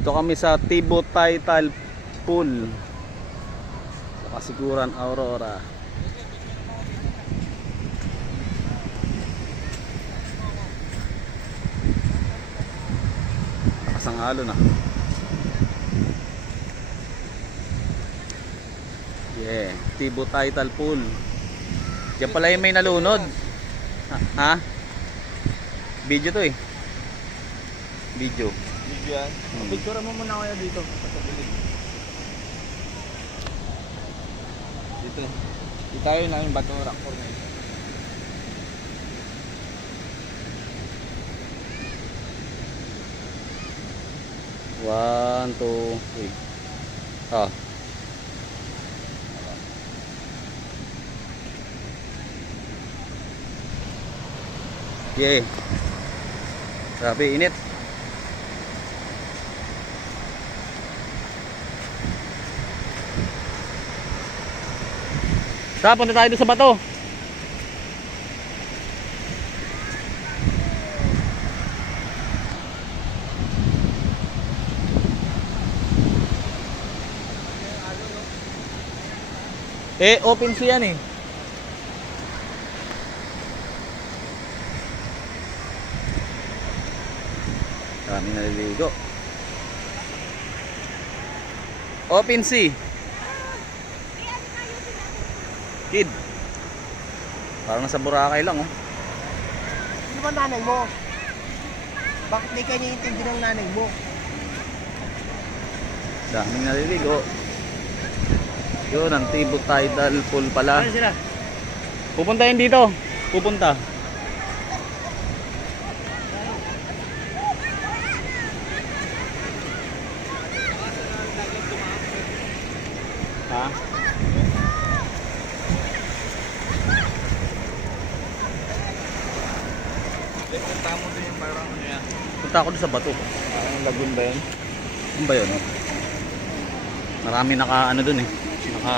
Dito kami sa Tibo Tidal Pool sa Kasiguran, Aurora. Nakasangalo na. Yeah, Tibo Tidal Pool. Diyan pala yung may nalunod. Ha? Video to eh. Video. Video yan. Picture mo muna kaya dito. Dito. Dito tayo na yung bato rock formation. One, two, three. Ah. Yeah. Grabe init. Tara, punta tayo doon sa bato. Open siya yan eh. Kami naliligo. Open sea. Kid. Parang nasa Boracay lang oh. Sino ba nanay mo? Bakit di kayo niintindi ng nanay mo? Daming naliligo. Yun, ang Tibo Tidal Pool pala. Ano sila? Pupunta yun dito. Pupunta. Ha? Punta mo din yung parang ano yan. Punta ako doon sa bato. Parang lagoon ba yan? Ano ba yun? Marami naka ano doon eh. Naka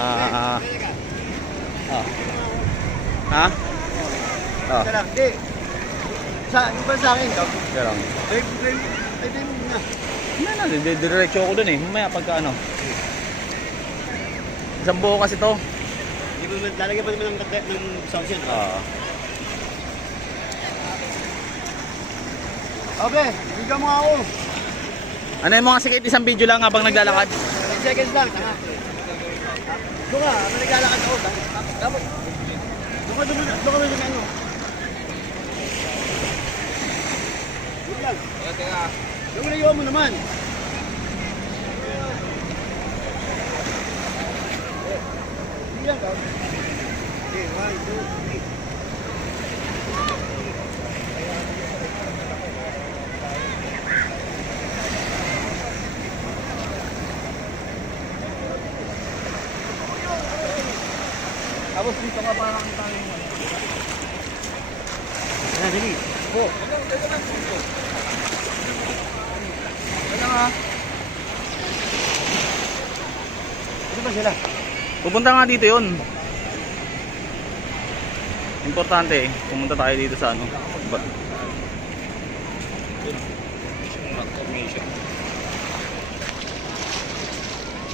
Ha? Ah. Teka lang, di. Yung ba sa akin? Kaya lang. Pwede mo na. Hindi na, diretso ako doon eh. Mamaya pagka ano. Isang buo kasi to. Hindi ko lalagyan pa naman ng sound yan. Okay, bigyan mo ako. Ano yung mga sikit isang video lang habang naglalakad? 10 seconds lang. Doon ka, naglalakad ako. Dapat. Doon ka ano. Doon lang. Teka. Doon na iwan mo naman. Hindi lang ka. Okay, 1, 2, 3. Tapos dito nga parang tayo mo. Dali. Po. Ano nga? Ano ba sila? Pupunta nga dito yun. Importante eh. Pumunta tayo dito sa ano. Rock formation.